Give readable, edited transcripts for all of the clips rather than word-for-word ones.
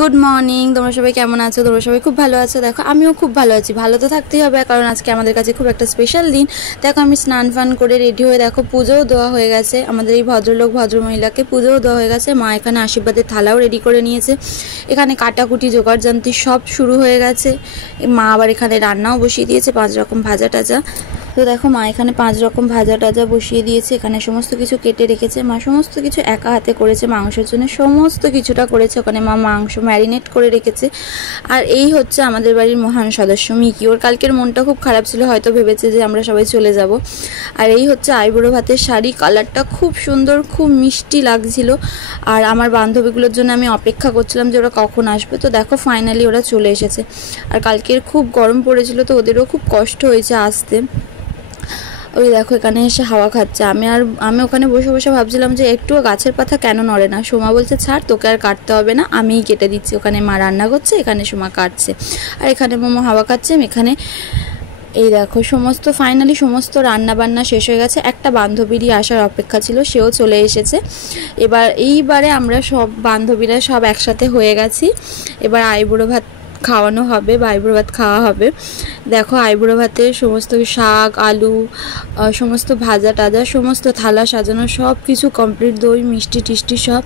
Good morning, তোমরা সবাই কেমন আছো? তোমরা সবাই খুব ভালো আছো। দেখো আমিও খুব ভালো আছি, ভালো তো থাকতেই হবে, কারণ আজকে আমাদের কাছে খুব একটা স্পেশাল দিন। দেখো আমি স্নান ফান করে রেডি হয়ে, দেখো পুজোও দেওয়া হয়ে গেছে, আমাদের এই ভদ্রলোক ভদ্রমহিলাকে পুজোও দেওয়া হয়ে গেছে। মা এখানে আশীর্বাদের থালাও রেডি করে নিয়েছে, এখানে কাটাকুটি জোগাড় জানতি সব শুরু হয়ে গেছে। মা আবার এখানে রান্নাও বসিয়ে দিয়েছে, 5 রকম ভাজা টাজা। তো দেখো মা এখানে 5 রকম ভাজা টাজা বসিয়ে দিয়েছে, এখানে সমস্ত কিছু কেটে রেখেছে। মা সমস্ত কিছু একা হাতে করেছে, মাংসের জন্য সমস্ত কিছুটা করেছে। ওখানে মা মাংস ম্যারিনেট করে রেখেছে। আর এই হচ্ছে আমাদের বাড়ির মহান সদস্য মিকি। ওর কালকের মনটা খুব খারাপ ছিল, হয়তো ভেবেছে যে আমরা সবাই চলে যাব। আর এই হচ্ছে আইবুড়ো ভাতের শাড়ি, কালারটা খুব সুন্দর, খুব মিষ্টি লাগছিল। আর আমার বান্ধবীগুলোর জন্য আমি অপেক্ষা করছিলাম যে ওরা কখন আসবে। তো দেখো ফাইনালি ওরা চলে এসেছে। আর কালকের খুব গরম পড়েছিল, তো ওদেরও খুব কষ্ট হয়েছে আসতে। ওই দেখো এখানে এসে হাওয়া খাচ্ছে। আমি ওখানে বসে বসে ভাবছিলাম যে একটুও গাছের পাতা কেন নড়ে না। সোমা বলছে ছাড়, তোকে আর কাটতে হবে না, আমিই কেটে দিচ্ছি। ওখানে মা রান্না করছে, এখানে সোমা কাটছে। আর এখানে মোমো হাওয়া খাচ্ছে। এখানে এই দেখো ফাইনালি সমস্ত রান্না বান্না শেষ হয়ে গেছে। একটা বান্ধবীরই আসার অপেক্ষা ছিল, সেও চলে এসেছে। এইবারে আমরা সব বান্ধবীরা সব একসাথে হয়ে গেছি। এবার আইবুড়ো ভাত খাওয়ানো হবে বা আইবুড়ো ভাত খাওয়া হবে। দেখো আইবুড়ো ভাতে সমস্ত শাক, আলু, সমস্ত ভাজা টাজা, সমস্ত থালা সাজানো, সব কিছু কমপ্লিট, দই মিষ্টি টিষ্টি সব।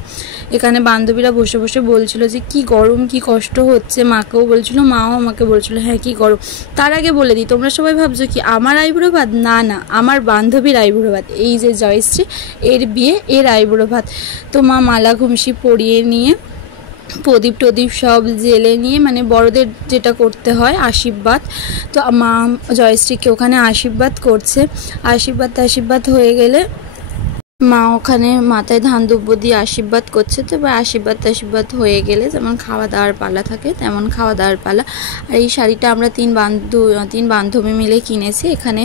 এখানে বান্ধবীরা বসে বসে বলছিল যে কি গরম, কি কষ্ট হচ্ছে। মাকেও বলছিল, মাও আমাকে বলছিল হ্যাঁ কি গরম। তার আগে বলে দিই, তোমরা সবাই ভাবছো কি আমার আইবুড়ো ভাত? না না, আমার বান্ধবীর আইবুড়ো ভাত। এই যে জয়শ্রী, এর বিয়ে, এর আইবুড়ো ভাত। তো মা মালা ঘুমসি পরিয়ে নিয়ে, প্রদীপ টদীপ সব জেলে নিয়ে, মানে বড়দের যেটা করতে হয় আশীর্বাদ, তো মা জয়শ্রীকে ওখানে আশীর্বাদ করছে। আশীর্বাদ হয়ে গেলে মা ওখানে মাথায় ধান দুব্ব দিয়ে আশীর্বাদ করছে। তো এবার আশীর্বাদ হয়ে গেলে যেমন খাওয়া দাওয়ার পালা থাকে, তেমন খাওয়া দাওয়ার পালা। আর এই শাড়িটা আমরা তিন বান্ধবী মিলে কিনেছি। এখানে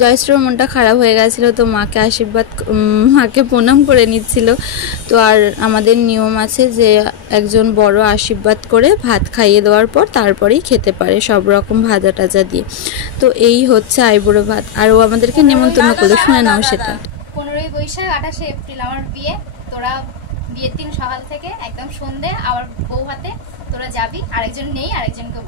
জয়শ্রীর মনটা খারাপ হয়ে গেছিলো, তো মাকে প্রণাম করে নিচ্ছিল। তো আর আমাদের নিয়ম আছে যে একজন বড় আশীর্বাদ করে ভাত খাইয়ে দেওয়ার পর তারপরেই খেতে পারে, সব রকম ভাজা টাজা দিয়ে। তো এই হচ্ছে আইবুড়ো ভাত। আর ও আমাদেরকে নেমন্তন্ন করলো, শুনে নাও সেটা। 15ই বৈশাখ 28শে এপ্রিল আমার বিয়ে। তোরা বিয়ের দিন সকাল থেকে একদম সন্ধে আবার বউ হাতে তোরা যাবি, আরেকজন নেই, আরেকজনকে